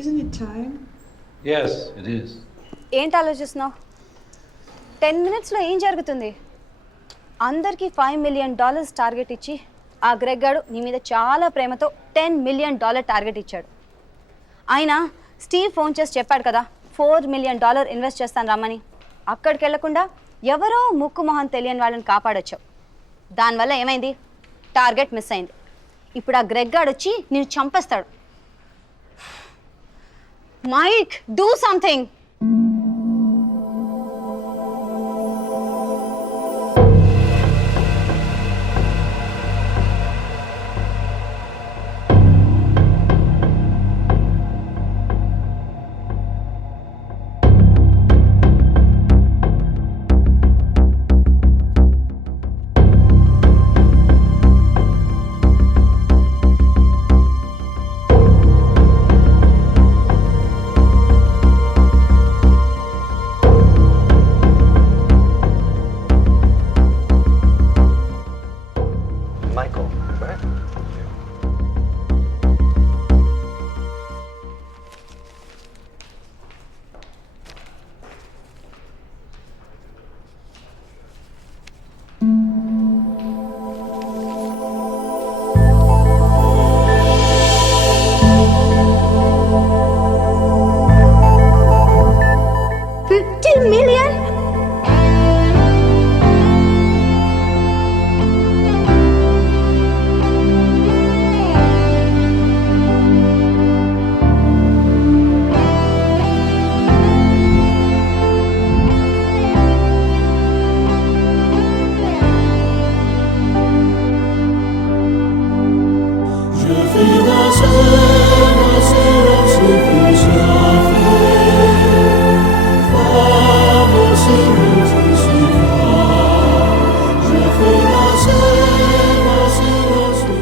Isn't it time? Yes, it is. ఏంటి ఆలోచిస్తున్నావు? 10 minutesలో ఏం జరుగుతుంది? అందరికీ $5 million టార్గెట్ ఇచ్చి ఆ గ్రెగ్ గాడు నీ మీద చాలా ప్రేమతో $10 million టార్గెట్ ఇచ్చాడు. ఆయన స్టీవ్ ఫోన్ చేసి చెప్పాడు కదా $4 million ఇన్వెస్ట్ చేస్తాను రమ్మని. అక్కడికి వెళ్లకుండా ఎవరో ముక్కు మొహం తెలియని వాళ్ళని కాపాడొచ్చావు. దానివల్ల ఏమైంది? టార్గెట్ మిస్ అయింది. ఇప్పుడు ఆ గ్రెగ్ గాడు వచ్చి నిన్ను చంపేస్తాడు. Mike, do something. Michael, right? $50 million?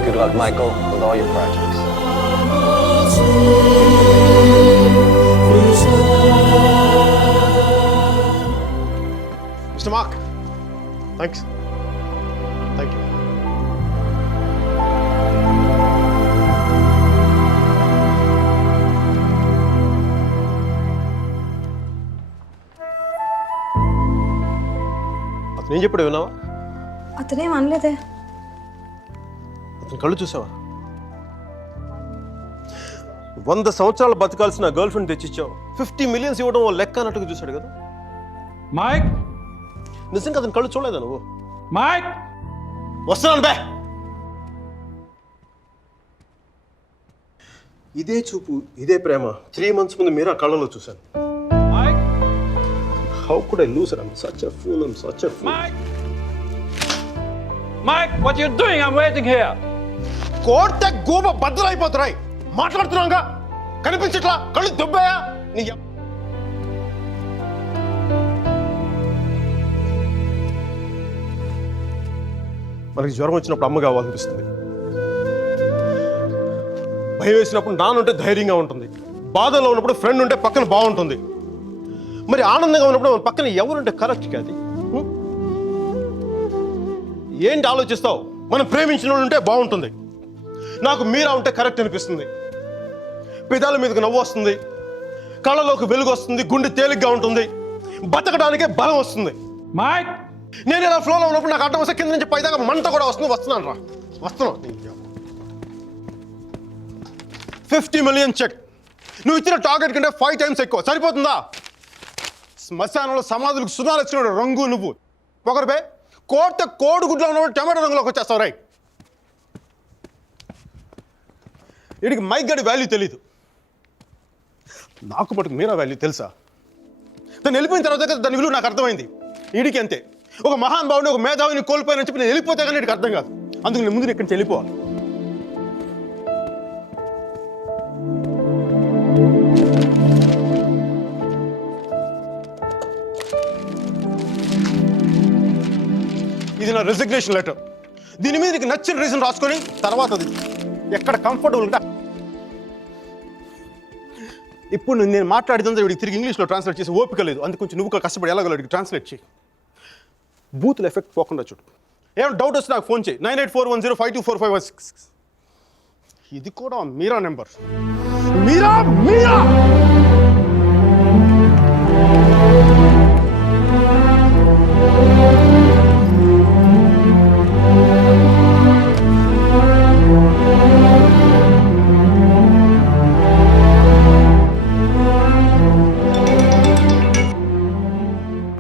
Good luck, Michael, with all your projects. Mr. Mark, thanks. Thank you. అతను ఏం చెప్పాడు విన్నావా? అతనేం అనలేదే. అతని కళ్ళు చూసావా? 100 సంవత్సరాలు బతకాల్సిన గర్ల్ ఫ్రెండ్ తెచ్చిచ్చావు. 50 million ఇవ్వడం ఓ లెక్క అన్నట్టుగా చూశాడు కదా. Mike? నిజంగా అతని కళ్ళు చూడలేదా నువ్వు? Mike? వస్తున్నాను బే. ఇదే చూపు, ఇదే ప్రేమ 3 months ముందు మీరు ఆ కళ్ళలో చూశాను. Mike? How could I lose her? I'm such a fool. I'm such a fool. Mike? Mike, what are you doing? I'm waiting here. కోర్త గోబ బద్దలైపోతున్నాయి. మాట్లాడుతున్నాగా కనిపించట్లా? కళ్ళు దుబ్బాయా? మనకి జ్వరం వచ్చినప్పుడు అమ్మ కావాలనిపిస్తుంది. భయం వేసినప్పుడు నాన్నుంటే ధైర్యంగా ఉంటుంది. బాధలో ఉన్నప్పుడు ఫ్రెండ్ ఉంటే పక్కన బాగుంటుంది. మరి ఆనందంగా ఉన్నప్పుడు మన పక్కన ఎవరుంటే కరెక్ట్ కాదు. ఏంటి ఆలోచిస్తావు? మనం ప్రేమించిన వాళ్ళు ఉంటే బాగుంటుంది. నాకు మీరా ఉంటే కరెక్ట్ అనిపిస్తుంది. పెదాల మీదకి నవ్వు వస్తుంది, కళ్ళలోకి వెలుగు వస్తుంది, గుండె తేలిగ్గా ఉంటుంది, బతకడానికే బలం వస్తుంది. Mike? నేను ఇలా ఫ్లోలో ఉన్నప్పుడు నాకు అడ్డం వస్తే కింద నుంచి పైదాకా మంట కూడా వస్తుంది. వస్తున్నాను రా, వస్తున్నాను. 50 million చెక్. నువ్వు ఇచ్చిన టార్గెట్ కంటే 5 times ఎక్కువ. సరిపోతుందా? శ్మశానంలో సమాధులకు సునాలు వచ్చినాడు రంగు నువ్వు. పొగరబే కోట కోడిగుడ్లో ఉన్నప్పుడు టమాటో రంగులోకి వచ్చేస్తావు. రై, వీడికి మైక్ గడి వాల్యూ తెలీదు. నాకు పట్టుకు మీరా వాల్యూ తెలుసా? తను వెళ్ళిపోయిన తర్వాత దాని విలువ నాకు అర్థమైంది. వీడికి అంతే. ఒక మహాన్ భావుని, ఒక మేధావిని కోల్పోయినని చెప్పి నేను వెళ్ళిపోతే కానీ వీడికి అర్థం కాదు. అందుకు నేను ముందు ఇక్కడి నుంచి వెళ్ళిపోవాలి. ఇది నా రెసిగ్నేషన్ లెటర్. దీని మీద నీకు నచ్చిన రీజన్ రాసుకొని తర్వాత అది ఎక్కడ కంఫర్టబుల్ ఉంటే ఇప్పుడు నేను మాట్లాడితే వీడికి తిరిగి ఇంగ్లీష్లో ట్రాన్స్లేట్ చేసి ఓపిక లేదు. అందుకు కొంచెం నువ్వు కష్టపడి ఎలాగలడికి ట్రాన్స్లేట్ చేయి. బూతుల ఎఫెక్ట్ పోకుండా చూడు. ఏమైనా డౌట్ వస్తే నాకు ఫోన్ చేయి. 9841052456. ఇది కూడా మీరా నెంబర్. మీరా మీరా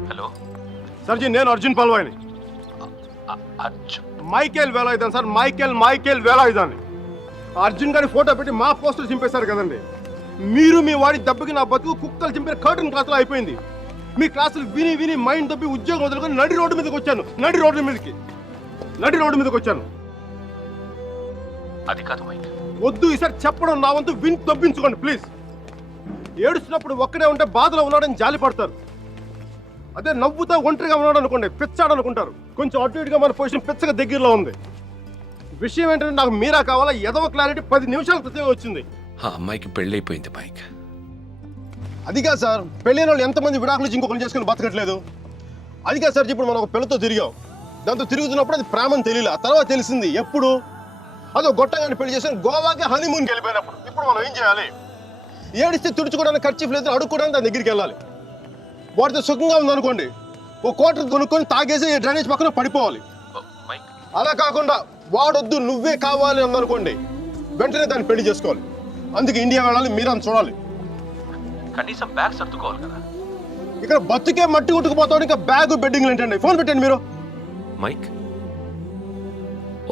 హలో సార్జీ, నేను అర్జున్ పల్వాయిని. Arjun Michael Velayudhan sir, Michael వేలాయుధాన్ని. అర్జున్ గారి ఫోటో పెట్టి మా పోస్టర్ చింపేశారు కదండి. మీరు మీ వాడి దెబ్బకి నా బతుకు కుక్కలు చింపిన కర్టన్ క్లాసులో అయిపోయింది. మీ క్లాసులు విని విని మైండ్ దబ్బి ఉద్యోగం వదులుకొని నడి రోడ్డు మీదకి వచ్చాను. నడి రోడ్డు మీదకి వచ్చాను. అది కాదు మైక్. వద్దు, ఈసారి చెప్పడం నా వంతు విని తప్పించుకోండి ప్లీజ్. ఏడుస్తున్నప్పుడు ఒక్కడే ఉంటే బాధలో ఉన్నాడని జాలి పడతారు. అదే నవ్వుతా ఒంటరిగా ఉన్నాడు అనుకోండి, పిచ్చాడు అనుకుంటారు. కొంచెం అటు ఇటుగా మన పొజిషన్ పిచ్చగా దగ్గరలో ఉంది. విషయం ఏంటంటే నాకు మీరా కావాలా, ఎదవ క్లారిటీ 10 నిమిషాల క్రితం వచ్చింది. ఆ అమ్మాయికి పెళ్ళైపోయింది మైక్. అది కాదు సార్, పెళ్ళైన వాళ్ళు ఎంతమంది విడాకులు ఇచ్చి ఇంకొకరు చేసుకుని బతకట్లేదు. అది కాదు సార్, ఇప్పుడు మనం ఒక పిల్లతో తిరిగాం. దాంతో తిరుగుతున్నప్పుడు అది ప్రేమని తెలియలే. ఆ తర్వాత తెలిసింది ఎప్పుడు, అదో గొట్టగాని పెళ్లి చేసుకుని గోవాకి హనీమూన్కి వెళ్ళిపోయినప్పుడు. ఇప్పుడు మనం ఏం చేయాలి? ఏడిస్తే తుడుచుకోవడానికి ఖర్చు లేదు, అడుక్కోవడానికి దాని దగ్గరికి వెళ్ళాలి. వాటితో సుఖంగా ఉందనుకోండి, ఓ కోటర్ కొనుక్కొని తాగేసి డ్రైనేజ్ పక్కన పడిపోవాలి. మైక్ అలా కాకుండా వాడొద్దు నువ్వే కావాలి అందనుకోండి, వెంటనే దాన్ని పెళ్లి చేసుకోవాలి. అందుకే ఇండియా వెళ్ళాలి, మీరని చూడాలి. కనీసం బ్యాగ్ సర్దుకోవాలి కదా. ఇక్కడ బతుకే మట్టి కొట్టుకుపోతాడు, ఇంకా బ్యాగ్ బెడ్డింగ్లు ఏంటండి? ఫోన్ పెట్టండి మీరు. మైక్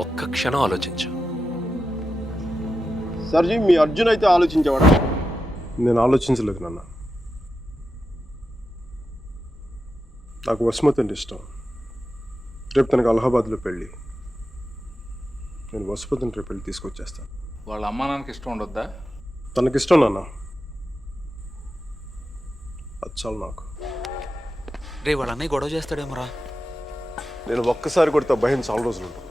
ఒక్క క్షణం ఆలోచించు. సర్జీ, మీ అర్జున్ అయితే ఆలోచించేవాడు, నేను ఆలోచించలేదు నాన్న. నాకు వసుమతి అంటే ఇష్టం. రేపు తనకు అలహాబాద్లో పెళ్ళి. నేను వసుమతిని రేపు పెళ్ళి తీసుకొచ్చేస్తాను. వాళ్ళ అమ్మా నాన్నకి ఇష్టం ఉండొద్దా? తనకిష్టం నాన్న, అది చాలు నాకు. రే వాళ్ళ అన్నయ్య గొడవ చేస్తాడేమోరా. నేను ఒక్కసారి కొడితే భయం చాలా రోజులు ఉంటుంది.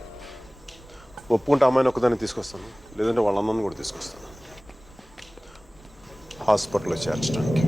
ఒప్పుకుంటే అమ్మాయిని ఒక్కదాన్ని తీసుకొస్తాను, లేదంటే వాళ్ళ అన్నని కూడా తీసుకొస్తాను హాస్పిటల్లో చేర్చడానికి.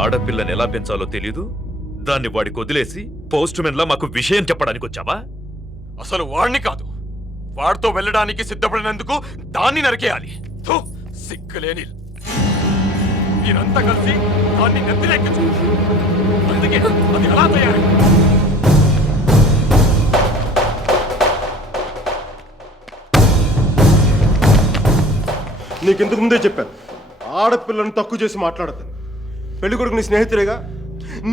ఆడపిల్లని ఎలా పెంచాలో తెలీదు, దాన్ని వాడికి వదిలేసి పోస్ట్ మెన్ లా మాకు విషయం చెప్పడానికి వచ్చావా? అసలు వాడిని కాదు, వాడితో వెళ్ళడానికి సిద్ధపడినందుకు దాన్ని నరికేయాలి. థు, సిగ్గులేని మీరంతా కలిసి దాన్ని నెత్తిలెక్కించు. అందుకే అది ఎలా తయారు? నీకెందుకు ముందే చెప్పాను, ఆడపిల్లను తక్కువ చేసి మాట్లాడద్దు. పెళ్లి కొడుకు నీ స్నేహితులేగా,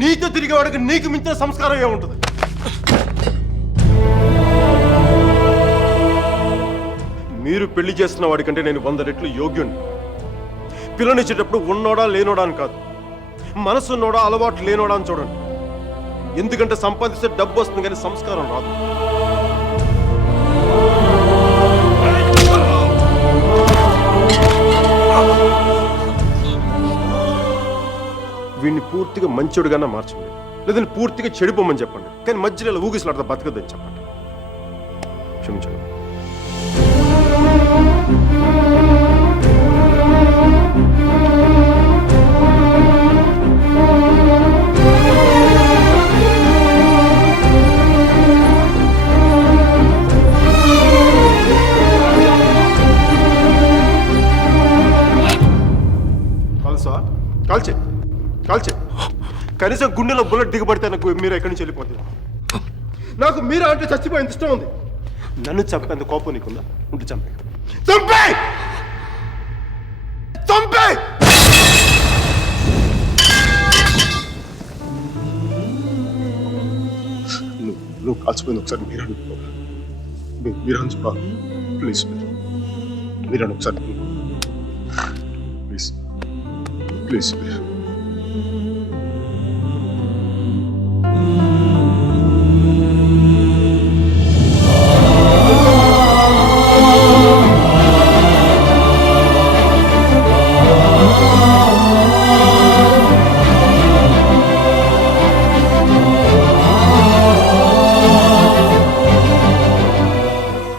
నీతో తిరిగే వాడికి నీకు మించిన సంస్కారం ఏముంటుంది? మీరు పెళ్లి చేస్తున్న వాడికంటే నేను 100 రెట్లు యోగ్యుణ్ణి. పిల్లనిచ్చేటప్పుడు ఉన్నోడా లేనోడా అని కాదు, మనసు ఉన్నోడా అలవాటు లేనోడా అని చూడండి. ఎందుకంటే సంపాదిస్తే డబ్బు వస్తుంది కానీ సంస్కారం రాదు. వీడిని పూర్తిగా మంచోడుగానే మార్చండి, లేదంటే పూర్తిగా చెడిపోమని చెప్పండి. కానీ మధ్యలో ఊగిసలాడతా బతకద్దని చెప్పండి. క్షమించండి. కాల్సా? కాల్చే కాల్చే. కనీసం గుండెలో బుల్లెట్ దిగబడితే నాకు మీరు ఎక్కడి నుంచి వెళ్ళిపోతుంది. నాకు మీరా అంటే చచ్చిపోయేంత ఇష్టం ఉంది. నన్ను చంపేంత కోపం నీకుందా? ఉంటే చంపే చంపే చంపే. నువ్వు కాల్చిపోయింది ఒకసారి మీరా మీరా చెప్పాలి. ప్లీజ్ మీరా ఒకసారి ప్లీజ్ ప్లీజ్.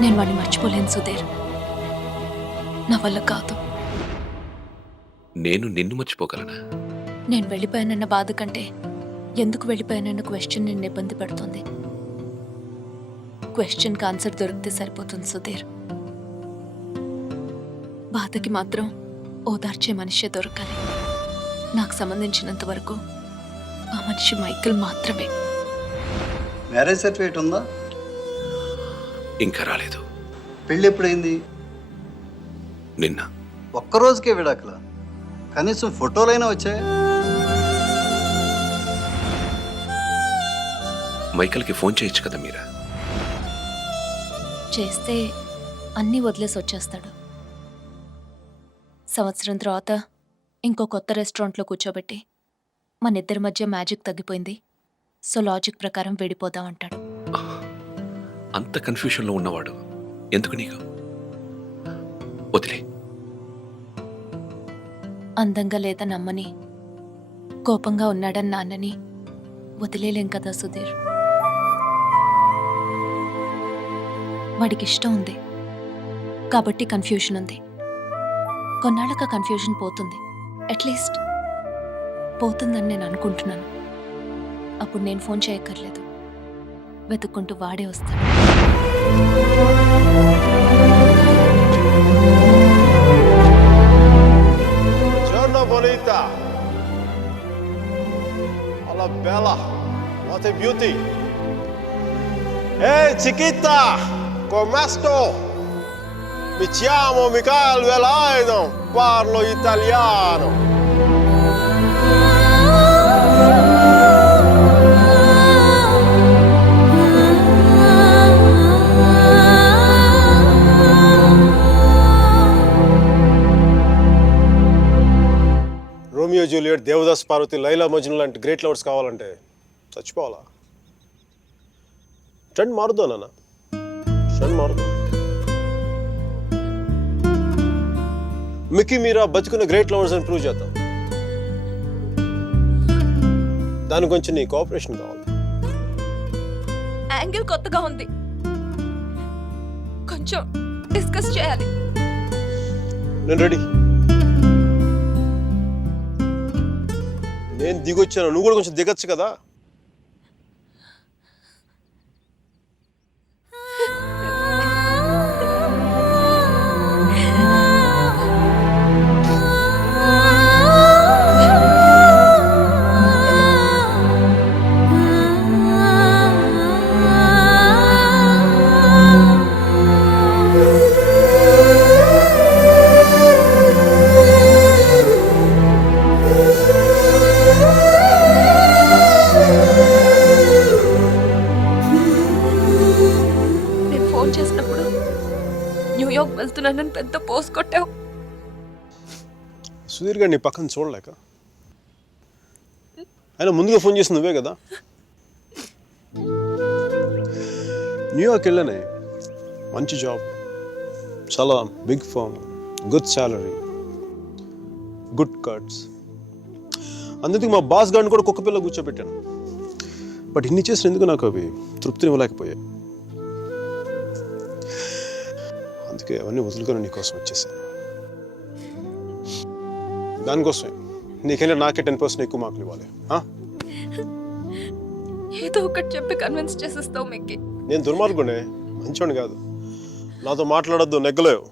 నేను వాడిని మర్చిపోలేను సుధీర్, నా వల్ల కాదు. నేను నిన్ను మర్చిపోగలనా? నేను వెళ్ళిపోయానన్న బాధ కంటే ఎందుకు వెళ్ళిపోయానన్న క్వశ్చన్ నిన్ను ఇబ్బంది పెడుతుంది. క్వశ్చన్కి ఆన్సర్ దొరికితే సరిపోతుంది సుధీర్. బాధకి మాత్రం ఓదార్చే మనిషే దొరకాలి. నాకు సంబంధించినంత వరకు ఆ మనిషి మైకిల్ మాత్రమే. మ్యారేజ్ సర్టిఫికేట్ ఉందా? ఇంకా రాలేదు. పెళ్ళి ఎప్పుడైంది? నిన్న. ఒక్కరోజుకే విడాకులా? కనీసం ఫోటోలైనా వచ్చాయి? మైకల్కి ఫోన్ చేయొచ్చు కదా మీరా? చేస్తే అన్నీ వదిలేసి వచ్చేస్తాడు. సంవత్సరం తర్వాత ఇంకో కొత్త రెస్టారెంట్లో కూర్చోబెట్టి మన ఇద్దరి మధ్య మ్యాజిక్ తగ్గిపోయింది, సో లాజిక్ ప్రకారం విడిపోదాం అంటాడు. అంత కన్ఫ్యూషన్లో ఉన్నవాడు ఎందుకు నీకు? వదిలే. అందంగా లేదని అమ్మని, కోపంగా ఉన్నాడని నాన్నని వదిలేలేం కదా సుధీర్. వాడికి ఇష్టం ఉంది కాబట్టి కన్ఫ్యూషన్ ఉంది. కొన్నాళ్ళక కన్ఫ్యూషన్ పోతుంది, అట్లీస్ట్ పోతుందని నేను అనుకుంటున్నాను. అప్పుడు నేను ఫోన్ చేయక్కర్లేదు, వెతుక్కుంటూ వాడే వస్తాడు. Giorno bonita. Alla bella. What a beauty. Ehi chiquita, come sto? Mi chiamo Michael Velaino, parlo italiano. Romeo Juliet, Devdas Parvati, Laila Majnu లాంటి గ్రేట్ లవర్స్ కావాలంటే చచ్చిపోవాలా? ట్రెండ్ మారుద్దా నాన్న, ట్రెండ్ మారుద్దా. మిక్కీ మీరా బతుకున్న గ్రేట్ లవర్స్ అని ప్రూవ్ చేద్దాం. దాని గురించి నీ కోఆపరేషన్ కావాలి. యాంగిల్ కొత్తగా ఉంది, కొంచెం డిస్కస్ చేయాలి. నేను రెడీ. నేను దిగొచ్చాను, నువ్వు కూడా కొంచెం దిగచ్చు కదా. నేను ఫోన్ చేసినప్పుడు న్యూయార్క్ వెళ్తున్నానని పెద్ద పోస్ట్ కొట్టావు. సుధీర్ గారు నీ పక్కన చూడలేక, ఆయన ముందుగా ఫోన్ చేసి నువ్వే కదా. న్యూయార్క్ వెళ్ళానే, మంచి జాబ్, చాలా big firm, good salary, good cuts. అందుకే మా బాస్ గారిని కూడా కుక్క పిల్ల కూర్చోబెట్టాను. బట్ ఇన్ని చేసిన ఎందుకు నాకు అవి తృప్తిని ఇవ్వలేకపోయాయి. అందుకే అవన్నీ వదులుకొని నీకోసం వచ్చేసాను. దానికోసమే నీకైనా నాకే 10% ఎక్కువ మార్కులు ఇవ్వాలి. ఏదో ఒకటి చెప్పి కన్విన్స్ చేసేస్తావు మిక్కి. నేను దుర్మార్గునే, మంచోని కాదు. నాతో మాట్లాడొద్దు, నెగ్గలేవు.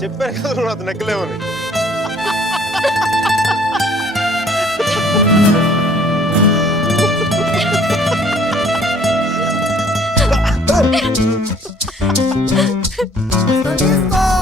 చెప్పాను కదా నువ్వు నాతో నెగ్గలేవని. Stop!